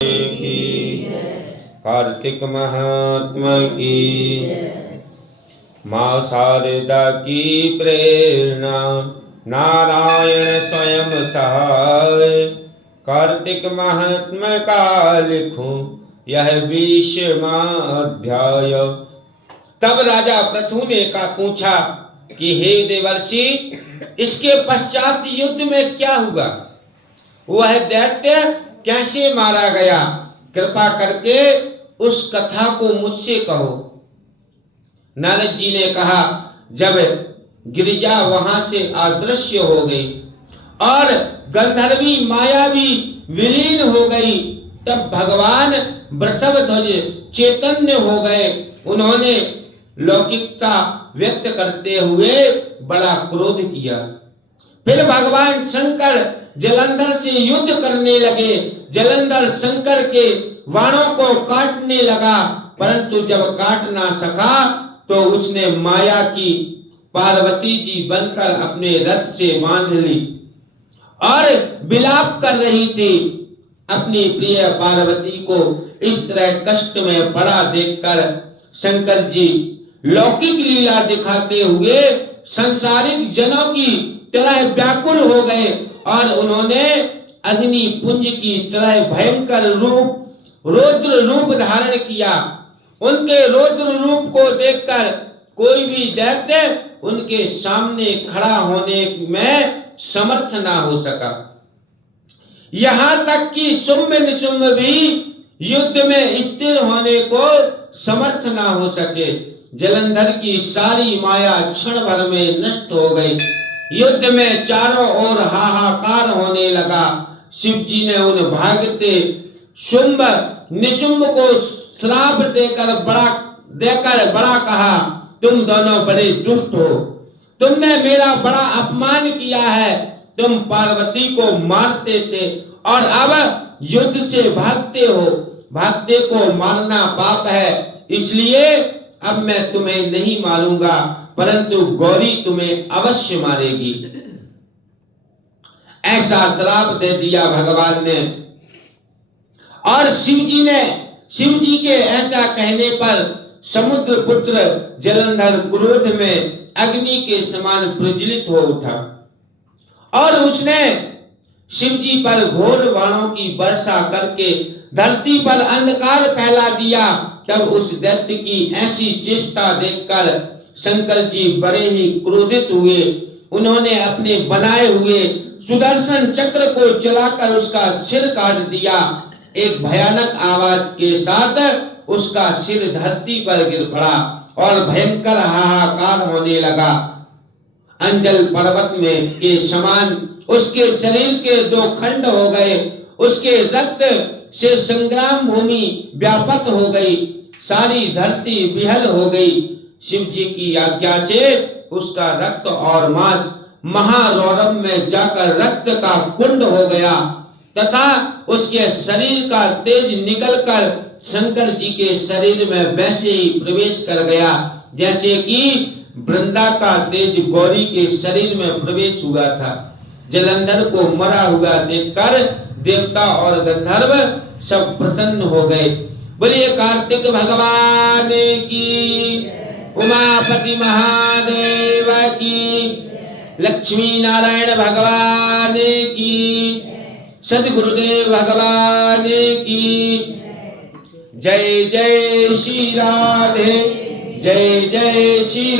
की, कार्तिक महात्मा की, माँ शारदा की प्रेरणा, नारायण स्वयं सहाय। कार्तिक महात्मा का लिखूं यह 20वां अध्याय। तब राजा पृथु ने पूछा कि हे देवर्षि, इसके पश्चात युद्ध में क्या हुआ? वह दैत्य कैसे मारा गया? कृपा करके उस कथा को मुझसे कहो। नारद जी ने कहा, जब गिरिजा वहां से अदृश्य हो गई और गंधर्वी माया भी विलीन हो गई, तब भगवान वृषभध्वज चैतन्य हो गए। उन्होंने लौकिकता व्यक्त करते हुए बड़ा क्रोध किया। फिर भगवान शंकर जलंधर से युद्ध करने लगे। जलंधर शंकर के बाणों को काटने लगा, परंतु जब काट ना सका तो उसने माया की पार्वती जी बनकर अपने रथ से बांध ली और विलाप कर रही थी। अपनी प्रिय पार्वती को इस तरह कष्ट में पड़ा देखकर शंकर जी लौकिक लीला दिखाते हुए संसारिक जनों की तरह व्याकुल हो गए और उन्होंने अग्नि पुंज की तरह भयंकर रूप रौद्र रूप धारण किया। उनके रौद्र रूप को देखकर कोई भी दैत्य उनके सामने खड़ा होने में समर्थ ना हो सका। यहां तक कि शुम्भ निशुम्भ भी युद्ध में स्थिर होने को समर्थ ना हो सके। जलंधर की सारी माया क्षण भर में नष्ट हो गई। युद्ध में चारों ओर हाहाकार होने लगा। शिव जी ने उन भागते शुंभ निशुंभ को श्राप देकर बड़ा कहा, तुम दोनों बड़े दुष्ट हो। तुमने मेरा बड़ा अपमान किया है। तुम पार्वती को मारते थे और अब युद्ध से भागते हो। भागते को मारना पाप है, इसलिए अब मैं तुम्हें नहीं मारूंगा, परंतु गौरी तुम्हें अवश्य मारेगी। ऐसा श्राप दे दिया भगवान ने। और शिव जी के ऐसा कहने पर समुद्र पुत्र जलंधर क्रोध में अग्नि के समान प्रज्वलित हो उठा और उसने शिव जी पर घोर बाणों की वर्षा करके धरती पर अंधकार फैला दिया। तब उस दैत्य की ऐसी चेष्टा देखकर शंकर जी बड़े ही क्रोधित हुए। उन्होंने अपने बनाए हुए सुदर्शन चक्र को चलाकर उसका सिर काट दिया। एक भयानक आवाज के साथ उसका सिर धरती पर गिर पड़ा और भयंकर हाहाकार होने लगा। अंजल पर्वत में के समान उसके शरीर के 2 खंड हो गए। उसके रक्त से संग्राम भूमि व्यापक हो गई। सारी धरती विहल हो गई। शिव जी की आज्ञा से उसका रक्त और मांस महारौरव में जाकर रक्त का कुंड हो गया तथा उसके शरीर का तेज निकलकर शंकर जी के शरीर में वैसे ही प्रवेश कर गया जैसे कि वृंदा का तेज गौरी के शरीर में प्रवेश हुआ था। जलंधर को मरा हुआ देखकर देवता और गंधर्व सब प्रसन्न हो गए। बोलिए कार्तिक भगवान की, उमापति महादेव की, लक्ष्मी नारायण भगवान की, सद्गुरुदेव भगवान की। जय जय श्री राधे, जय जय श्री